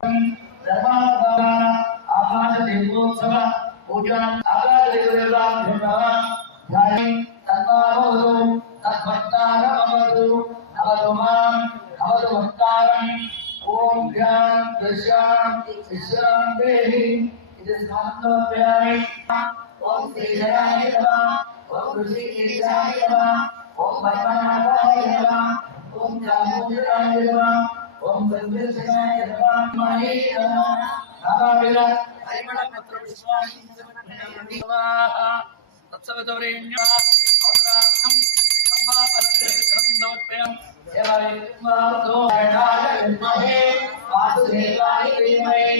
आकाश देवोत्सव पूजा आकाश देवदेवताभ्यः ध्याये तन्माभवतु तद्भक्तारमवतु अवतुमाम् अवतुभक्तारम् ओम ध्यान दृश्यां देहि इति स्नानोपयामि ओम श्रीधराय नमः ओम ऋषिकेशाय नमः ओम पद्मनाभाय नमः ओम चामुण्डाय नमः ओम संकर्षणाय नमः महे नमः नागाविल परिमलपत्र पुष्पाणि स्वाहा तत्सवितुर्वरेण्यः औरात्मं संभापनते क्रमदोत्पयम् एवं महे वासुदेवाय धीमहि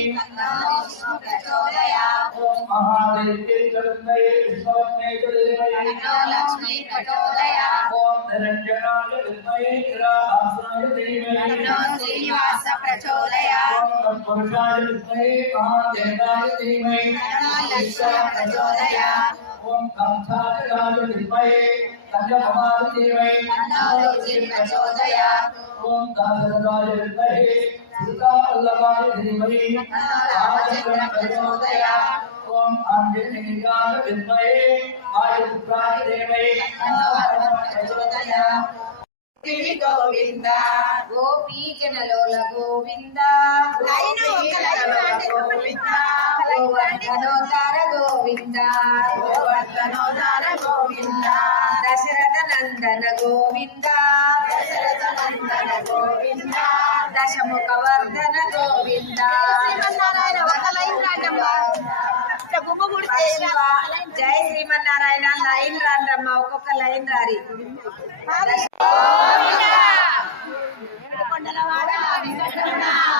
ओम महादेव्यै जगन्मये विष्णुपत्न्यै धीमहि लक्ष्मी प्रचोदयात् ओम निरञ्जनाय धीमहि निराभासाय धीमहि श्रीनिवास प्रचोदयात् ओम तत्पुरुषाय धीमहि महादेवाय धीमहि लक्ष्मी प्रचोदयात् ओम कंसाय धीमहि कन्याकुमारी धीमहि लक्ष्मी प्रचोदयात् ओम दासरथाय धीमहि सीतावल्लभाय धीमहि रामचन्द्राय प्रचोदयात् ओम आञ्जनेयाय धीमहि वायुपुत्राय धीमहि प्रचोदयात् गिरि गोविंद गोपी जनलोल गोविंद गोविंद गोवर्धनोद्धार गोविंद गोवर्धनोद्धार गोविंद दशरथ नंदन गोविंद दशरथ नंदन गोविंद दशमुखवर्धन गोविंद जय श्रीमन्नारायण लाइन रांड्रम्म ఒక్కొక్క లైన్ రారి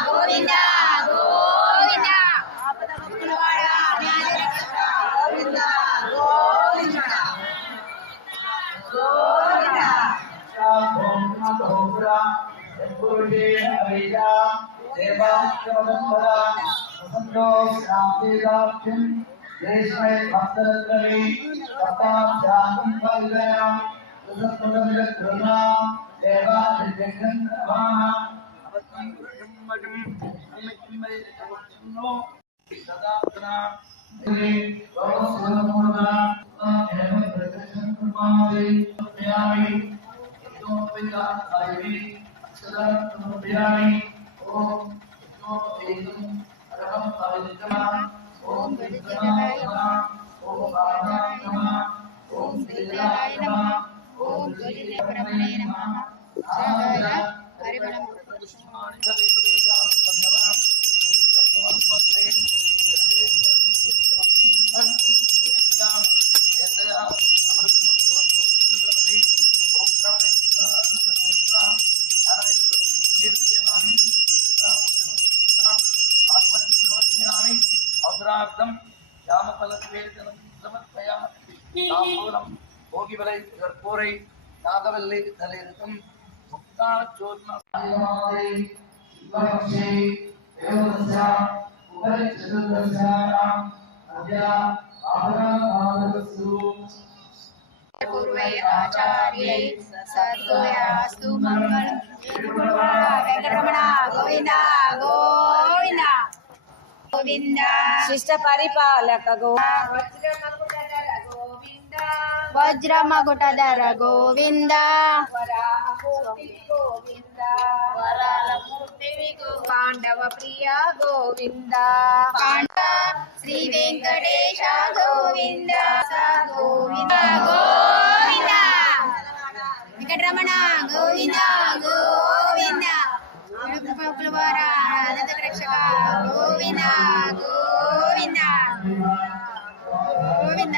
గోవింద గోవింద ఆపద భక్తులవాడ గోవింద గోవింద గోవింద ఓం నమోరా పురుషే హరిజా దేవాశ్రమధర సంతో శాంతిదాఖ్యం దేశమే భక్తరత్నమే తపాం శాంతం పరిగణం సుసత్వమిరకృణా దేవాదివ్యం నమః అవతం బ్రహ్మజం అమిత్మై తమో సదాత్నా శ్రీ గౌరవమునా ఏవ ప్రదర్శన కుర్మామి ధ్యామి తోపికా ఐవి అక్షరం ధ్యామి ఓం జ్యోతిం అరహం పవిత్రమా ओम विद्याय नमः ओम बालाय नमः ओम श्रीलाय नमः ओम ज्योतिर्ब्रह्मणे नमः जय हरिवरम पुष्पाणि सदैव धन्यवाद अवसरार्थम श्यामफलस्वेदनं समर्पयामि ताम्बूलं भोगिवलै कर्पूरै नागवल्ली तलेरतं मुक्ताचूर्णसायमादे शिवपक्षे देवदस्या उपरिचतुर्दस्यानाम् अद्य आभरणमादरसु पूर्वै आचार्यै सद्गोयास्तु मंगलम् वेंकटरमण गोविंद गोविंद गोविंद शिष्ट परिपालक गोविंद वज्र मकुटधर गोविंद गोविंद पांडव प्रिय गोविंद श्री वेंकटेश गोविंद गोविंद गोविंद वेंकटरमण गोविंद गोविंद रक्षक गोविंद गोविंद गोविंद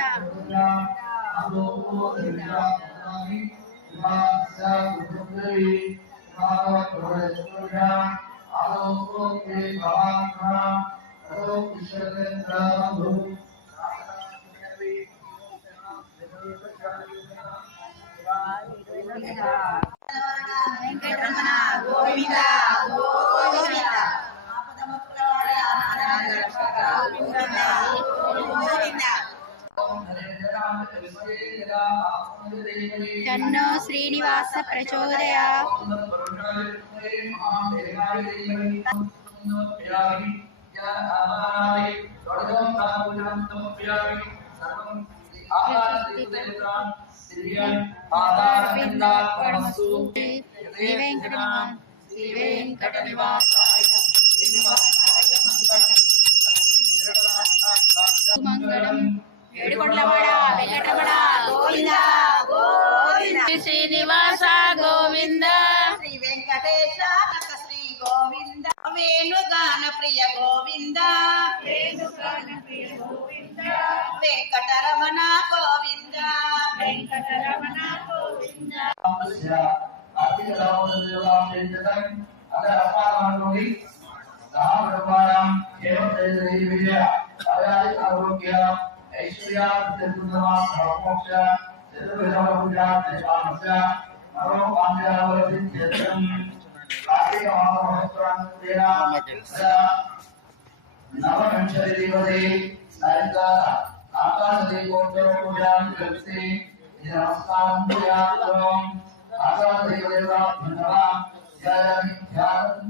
వెంకటరమణ గోవింద గోవింద तन्नो श्रीनिवास प्रचोदयात् समर्पयामि ज्ञानामानि षोडशं पूजनं समर्पयामि सर्वं श्री आकाशदेवतां दिव्यं पादारविन्दार्पणमस्तु श्री वेङ्कटनिवासाय మంగళం ఏడుకొండలవాడ వెంకటరమణ గోవింద గోవింద శ్రీనివాస గోవింద శ్రీ వెంకటేశ శ్రీ గోవింద వేణుగాన ప్రియ గోవింద వేణుగాన ప్రియ గోవింద వెంకటరమణ గోవింద వెంకటరమణ గోవింద नवविंशति दिवसे आकाशदेवोत्सव पूजां कृत्ते नमस्कारं पूजयामि आकाशदेवदेवतां धन्यवाद ध्यानं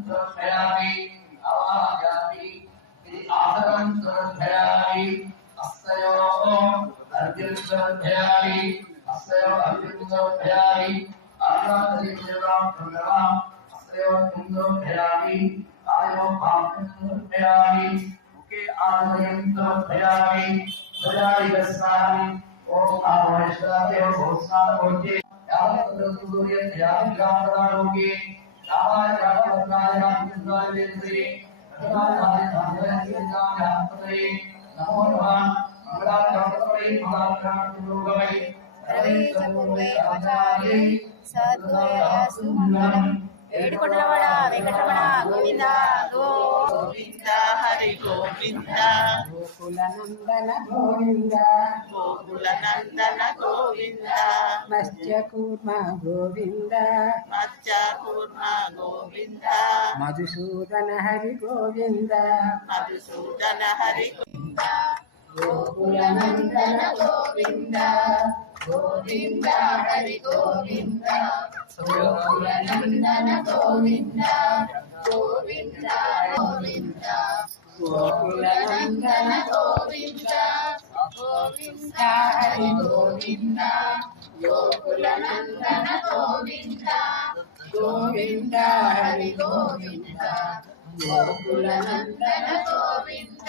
समर्पयामि आवाहयामि इति आसनं समर्पयामि हस्तयोः अर्घ्यं समर्पयामि हस्तयोः अर्घ्यं समर्पयामि आकाशदेवदेवतां धन्यवाद हस्तयोः अर्घ्यं समर्पयामि आयोः पापं समर्पयामि मुखे आलयं समर्पयामि प्रजादिवस्नामि ओम आमहेश्वराय भोस्नानमूर्ते यावत्सूर्य ध्यानकामरालोके रामाय रामवर्णाय कृष्णाय नमो नमः मंगलाकांतये महाकांतये सर्वे सर्वे आचार्ये సద్గురయాసు మంగళం ఏడుకొండలవాడ వెంకటరమణ గోవింద గోవింద హరి గోవింద గోకులనందన గోవింద గోకులనందన గోవింద మత్స్యకూర్మ గోవింద మత్స్యకూర్మ గోవింద మధుసూదన హరి గోవింద మధుసూదన హరి గోవింద గోకులనందన గోవింద గోవింద హరి గోవింద గోకులనందన గోవింద గోవింద గోవింద గోకులనందన గోవింద గోవింద హరి గోవింద గోకులనందన గోవింద గోవింద హరి గోవింద గోకులనందన గోవింద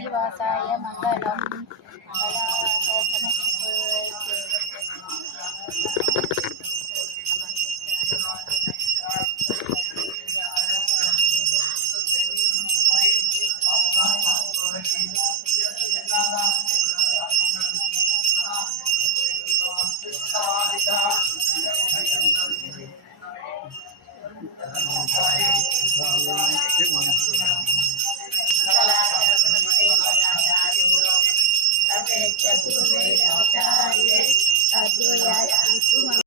శ్రీనివాసాయ మంగళం